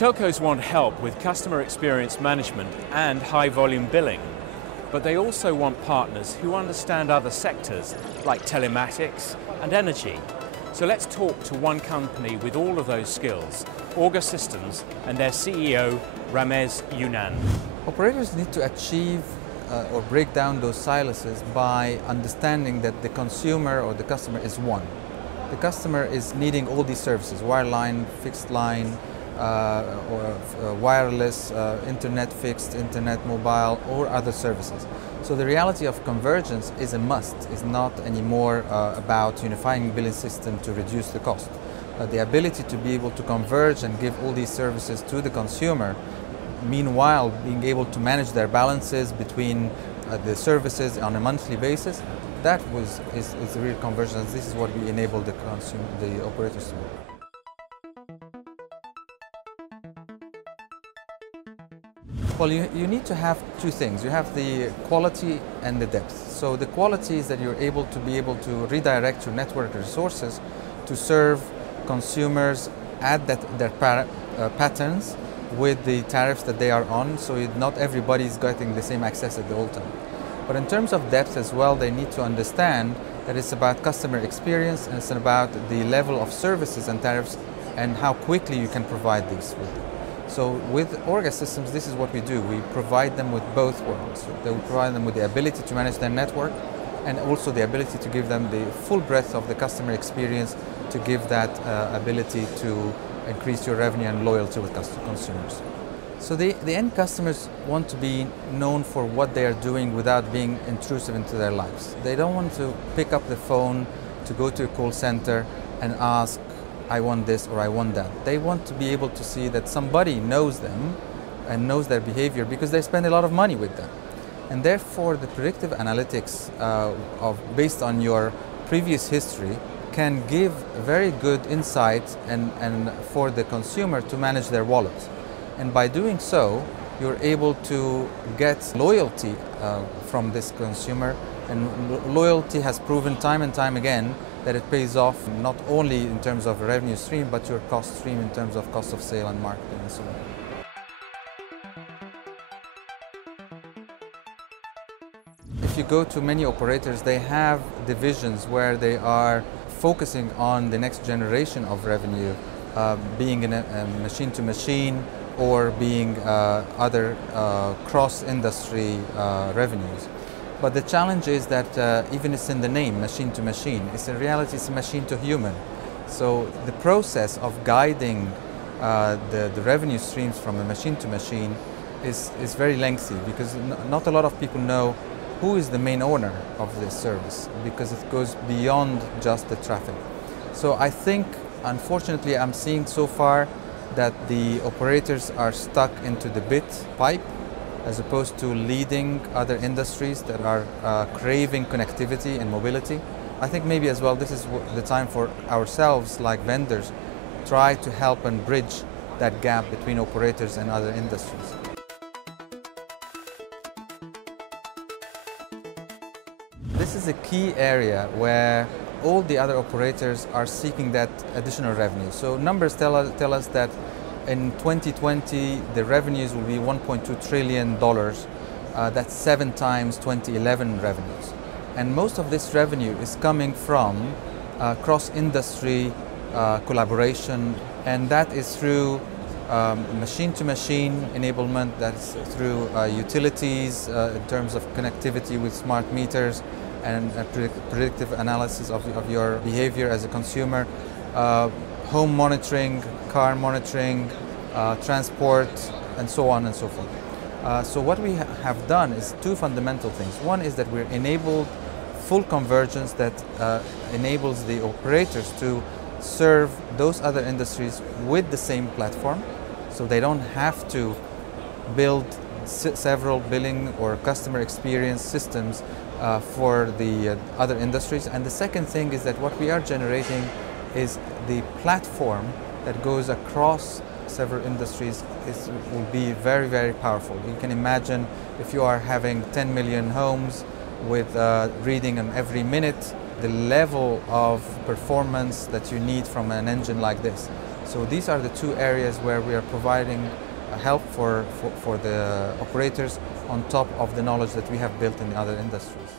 Telcos want help with customer experience management and high-volume billing, but they also want partners who understand other sectors like telematics and energy. So let's talk to one company with all of those skills, Orga Systems, and their CEO, Ramez Younan. Operators need to achieve or break down those silos by understanding that the consumer or the customer is one. The customer is needing all these services, wireline, fixed line, wireless, internet fixed, internet mobile, or other services. So the reality of convergence is a must. It's not anymore about unifying billing system to reduce the cost. The ability to be able to converge and give all these services to the consumer, meanwhile being able to manage their balances between the services on a monthly basis, that is the real convergence. This is what we enable the operators to do. Well, you need to have two things. You have the quality and the depth. So the quality is that you're able to redirect your network resources to serve consumers at their patterns with the tariffs that they are on, so not everybody is getting the same access at the whole time. But in terms of depth as well, they need to understand that it's about customer experience and it's about the level of services and tariffs and how quickly you can provide these with them. So with Orga Systems, this is what we do. We provide them with both worlds. So we provide them with the ability to manage their network and also the ability to give them the full breadth of the customer experience to give that ability to increase your revenue and loyalty with consumers. So the end customers want to be known for what they are doing without being intrusive into their lives. They don't want to pick up the phone to go to a call center and ask, I want this or I want that. They want to be able to see that somebody knows them and knows their behavior because they spend a lot of money with them. And therefore the predictive analytics based on your previous history can give very good insight and for the consumer to manage their wallet. And by doing so, you're able to get loyalty from this consumer, and loyalty has proven time and time again that it pays off not only in terms of revenue stream, but your cost stream in terms of cost of sale and marketing and so on. If you go to many operators, they have divisions where they are focusing on the next generation of revenue, being in a machine-to-machine or being other cross-industry revenues. But the challenge is that even it's in the name, machine-to-machine, in reality it's a machine-to-human. So the process of guiding the revenue streams from a machine-to-machine is very lengthy because not a lot of people know who is the main owner of this service because it goes beyond just the traffic. So I think, unfortunately, I'm seeing so far that the operators are stuck into the bit pipe as opposed to leading other industries that are craving connectivity and mobility. I think maybe as well this is the time for ourselves, like vendors, try to help and bridge that gap between operators and other industries. This is a key area where all the other operators are seeking that additional revenue. So numbers tell us that in 2020 the revenues will be $1.2 trillion. That's 7 times 2011 revenues. And most of this revenue is coming from cross-industry collaboration, and that is through machine-to-machine enablement, that's through utilities in terms of connectivity with smart meters and predictive analysis of your behavior as a consumer, home monitoring, car monitoring, transport, and so on and so forth. So what we have done is 2 fundamental things. One is that we're enabled full convergence that enables the operators to serve those other industries with the same platform, so they don't have to build several billing or customer experience systems for the other industries. And the second thing is that what we are generating is the platform that goes across several industries will be very, very powerful. You can imagine if you are having 10 million homes with reading on every minute, the level of performance that you need from an engine like this. So these are the two areas where we are providing help for the operators on top of the knowledge that we have built in other industries.